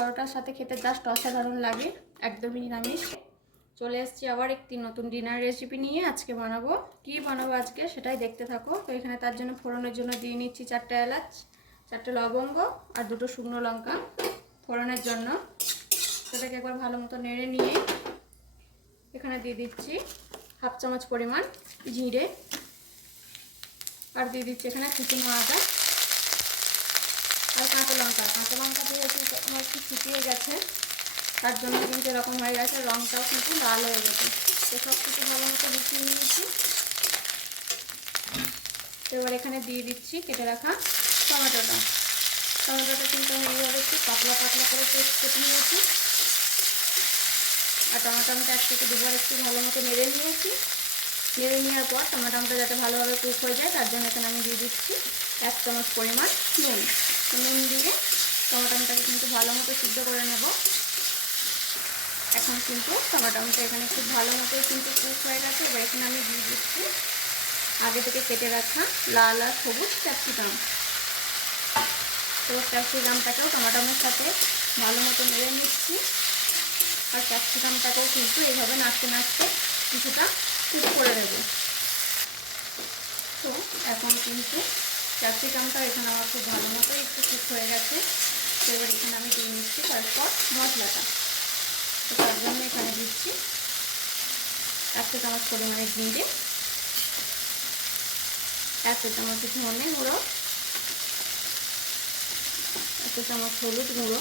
পরোটার সাথে খেতে জাস্ট অসাধারণ লাগে, একদমই নিরামিষ। চলে এসেছি আবার একটি নতুন ডিনার রেসিপি নিয়ে। আজকে বানাবো, কি বানাবো আজকে সেটাই দেখতে থাকো। তো এখানে তার জন্য ফোড়নের জন্য দিয়ে নিচ্ছি 4টে এলাচ, 4টে লবঙ্গ আর 2টো শুকনো লঙ্কা ফোড়নের জন্য। সেটাকে একবার ভালো মতো নেড়ে নিয়ে এখানে দিয়ে দিচ্ছি হাফ চামচ পরিমাণ জিরে, আর দিয়ে দিচ্ছি এখানে কুচনো আদা আর কাঁচা লঙ্কা। কাঁচা লঙ্কা দিয়ে আমার একটু শুকিয়ে গেছে, তার জন্য কিন্তু এরকম হয়ে গেছে, রঙটাও কিন্তু লাল হয়ে গেছে। তো সব কিছু ভালো মতো মিশিয়ে নিয়েছি। এবার এখানে দিয়ে দিচ্ছি কেটে রাখা টমেটোটা। টমেটোটা কিন্তু আমি এইভাবে একটু পাতলা পাতলা করে পেস্ট কেটে নিয়েছি। আর টমেটোটা 1 থেকে 2বার একটু ভালো মতো নেড়ে নিয়েছি। নেড়ে নেওয়ার পর টমেটোটা যাতে ভালোভাবে কুক হয়ে যায়, তার জন্য এখানে আমি দিয়ে দিচ্ছি 1 চামচ পরিমাণ নুন। নুন দিয়ে টমেটোটাকে কিন্তু ভালো মতো সিদ্ধ করে নেব। এখন কিন্তু টমেটোটা এখানে খুব ভালো মতো কিন্তু কুক হয়ে গেছে। এবার এখানে আমি দিয়ে দিচ্ছি আগে থেকে কেটে রাখা লাল আর সবুজ ক্যাপসিকাম। তো ক্যাপসিকামটাকেও টমেটোর সাথে ভালো মতো নেড়ে নিচ্ছি। আর ক্যাপসিকামটাকেও কিন্তু এইভাবে নাড়তে নাড়তে কিছুটা কুক করে দেবো। তো এখন কিন্তু ক্যাপসিকামটা এখানে আমার খুব ভালো মতো একটু কুক হয়ে গেছে। তো এবার এখানে আমি দিয়ে নিচ্ছি তারপর মশলাটা। তো তার জন্য এখানে দিচ্ছি 1 চামচ পরিমাণে জিরে, 1 চামচ ধনে গুঁড়ো, 1 চামচ হলুদ গুঁড়ো,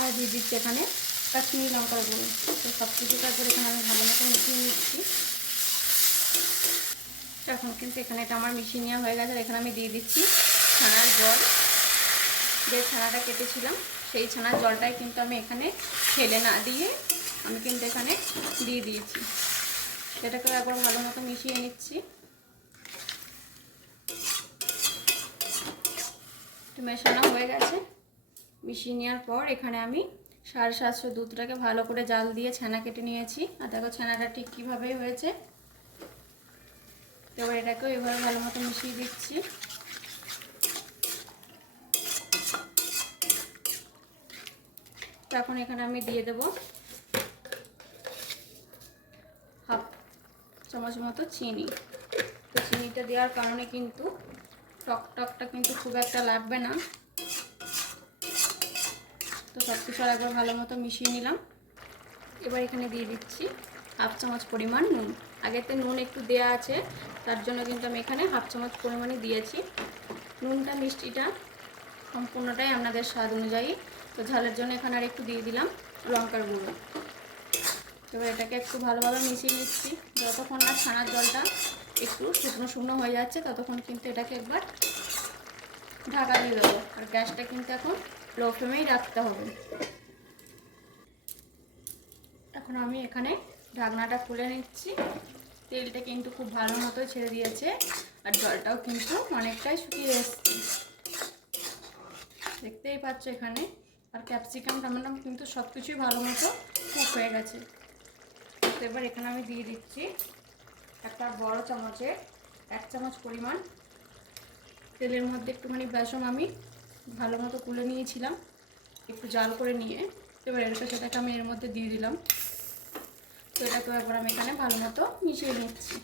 আর দিয়ে দিচ্ছি এখানে কাশ্মীরি লঙ্কার গুঁড়ো। তো সব কিছু তারপর এখানে আমি ভালো মতো মিশিয়ে নিচ্ছি। এখন কিন্তু এখানে এটা আমার মিশিয়ে নেওয়া হয়ে গেছে। এখানে আমি দিয়ে দিচ্ছি ছানার জল। যে ছানাটা কেটেছিলাম সেই ছানার জলটাই কিন্তু আমি এখানে ফেলে না দিয়ে আমি কিন্তু এখানে দিয়ে দিয়েছি। সেটাকেও একবার ভালো মতো মিশিয়ে নিচ্ছি। একটু মেশানো হয়ে গেছে। মিশিয়ে নেওয়ার পর এখানে আমি 750 দুধটাকে ভালো করে জাল দিয়ে ছানা কেটে নিয়েছি। আর দেখো ছানাটা ঠিক কীভাবে হয়েছে। এবার এটাকেও এভাবে ভালো মতো মিশিয়ে দিচ্ছি। এখন এখানে আমি দিয়ে দেব হাফ চামচ মতো চিনি। তো চিনিটা দেওয়ার কারণে কিন্তু টকটা কিন্তু খুব একটা লাগবে না। তো সব কিছু একবার ভালো মতো মিশিয়ে নিলাম। এবার এখানে দিয়ে দিচ্ছি হাফ চামচ পরিমাণ নুন। আগেতে নুন একটু দেওয়া আছে, তার জন্য কিন্তু আমি এখানে হাফ চামচ পরিমাণে দিয়েছি। নুনটা মিষ্টিটা সম্পূর্ণটাই আপনাদের স্বাদ অনুযায়ী। তো ঝালের জন্য এখানে আর একটু দিয়ে দিলাম লঙ্কার গুঁড়ো। এবার এটাকে একটু ভালোভাবে মিশিয়ে নিচ্ছি। যতক্ষণ না ছানার জলটা একটু শুকনো শুকনো হয়ে যাচ্ছে ততক্ষণ কিন্তু এটাকে একবার ঢাকা দিয়ে দেবো। আর গ্যাসটা কিন্তু এখন লো ফ্লেমেই রাখতে হবে। এখন আমি এখানে ঢাকনাটা খুলে নিচ্ছি। তেলটা কিন্তু খুব ভালো মতো ছেড়ে দিয়েছে, আর জলটাও কিন্তু অনেকটাই শুকিয়ে এসছে, দেখতেই পাচ্ছ এখানে। আর ক্যাপসিকাম টমেটো কিন্তু সব কিছুই ভালো মতো কুক হয়ে গেছে। তো এবার এখানে আমি দিয়ে দিচ্ছি একটা বড় চামচের 1 চামচ পরিমাণ তেলের মধ্যে একটুখানি বেসন আমি ভালো মতো তুলে নিয়েছিলাম একটু জাল করে নিয়ে। এবার সেটাকে আমি এর মধ্যে দিয়ে দিলাম। তো এটাকে এবার আমি এখানে ভালো মতো মিশিয়ে নিচ্ছি।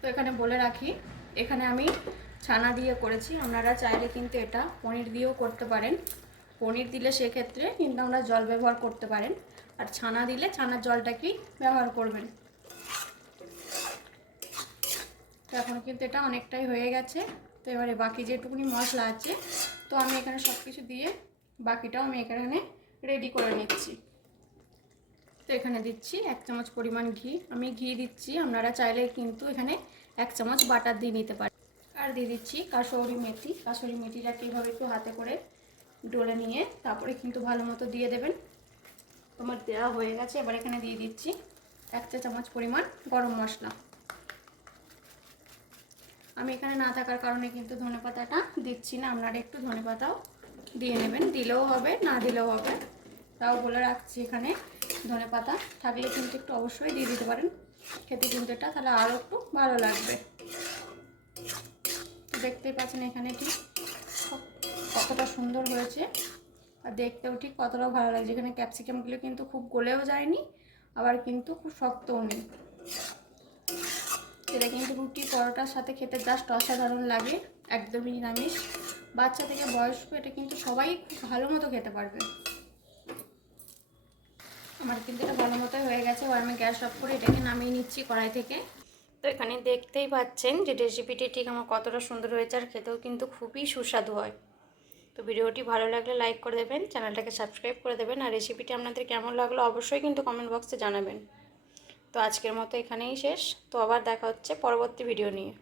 তো এখানে বলে রাখি, এখানে আমি ছানা দিয়ে করেছি। আপনারা চাইলে কিন্তু এটা পনির দিয়েও করতে পারেন। পনির দিলে সেক্ষেত্রে কিন্তু আমরা জল ব্যবহার করতে পারেন, আর ছানা দিলে ছানার জলটাকেই ব্যবহার করবেন। তো এখন কিন্তু এটা অনেকটাই হয়ে গেছে। তো এবারে বাকি যেটুকুনি মশলা আছে, তো আমি এখানে সব কিছু দিয়ে বাকিটাও আমি এখানে রেডি করে নিচ্ছি। তো এখানে দিচ্ছি 1 চামচ পরিমাণ ঘি। আমি ঘি দিচ্ছি, আপনারা চাইলে কিন্তু এখানে 1 চামচ বাটার দিয়ে নিতে পারেন। আর দিয়ে দিচ্ছি কাসুরি মেথি। কাসুরি মেথিটাকে এইভাবে একটু হাতে করে ডলে নিয়ে তারপরে কিন্তু ভালো মতো দিয়ে দেবেন। আমার দেওয়া হয়ে গেছে। এবার এখানে দিয়ে দিচ্ছি 1 চা চামচ পরিমাণ গরম মশলা। আমি এখানে না থাকার কারণে কিন্তু ধনেপাতাটা দিচ্ছি না, আপনারা একটু ধনেপাতাও দিয়ে নেবেন, দিলেও হবে না দিলেও হবে। তাও বলে রাখছি, এখানে ধনেপাতা থাকলে কিন্তু একটু অবশ্যই দিয়ে দিতে পারেন, খেতে কিন্তু এটা তাহলে আরও একটু ভালো লাগবে। দেখতেই পাচ্ছেন এখানে ঠিক কতটা সুন্দর হয়েছে, আর দেখতেও ঠিক কতটাও ভালো লাগছে। এখানে ক্যাপসিকামগুলো কিন্তু খুব গলেও যায়নি, আবার কিন্তু খুব শক্তও নেই। এটা কিন্তু রুটি পরোটার সাথে খেতে জাস্ট অসাধারণ লাগে, একদমই নিরামিষ। বাচ্চা থেকে বয়স্ক এটা কিন্তু সবাই খুব ভালো মতো খেতে পারবে। আমার কিন্তু এটা ভালো মতো হয়ে গেছে, আর আমি গ্যাস অফ করে এটাকে নামিয়ে নিচ্ছি কড়াই থেকে। তো এখানে দেখতেই পাচ্ছেন যে রেসিপিটি ঠিক আমার কতটা সুন্দর হয়েছে, আর খেতেও কিন্তু খুবই সুস্বাদু হয়। তো ভিডিওটি ভালো লাগলে লাইক করে দেবেন, চ্যানেলটাকে সাবস্ক্রাইব করে দেবেন, আর রেসিপিটি আপনাদের কেমন লাগলো অবশ্যই কিন্তু কমেন্ট বক্সে জানাবেন। তো আজকের মতো এখানেই শেষ, তো আবার দেখা হচ্ছে পরবর্তী ভিডিও নিয়ে।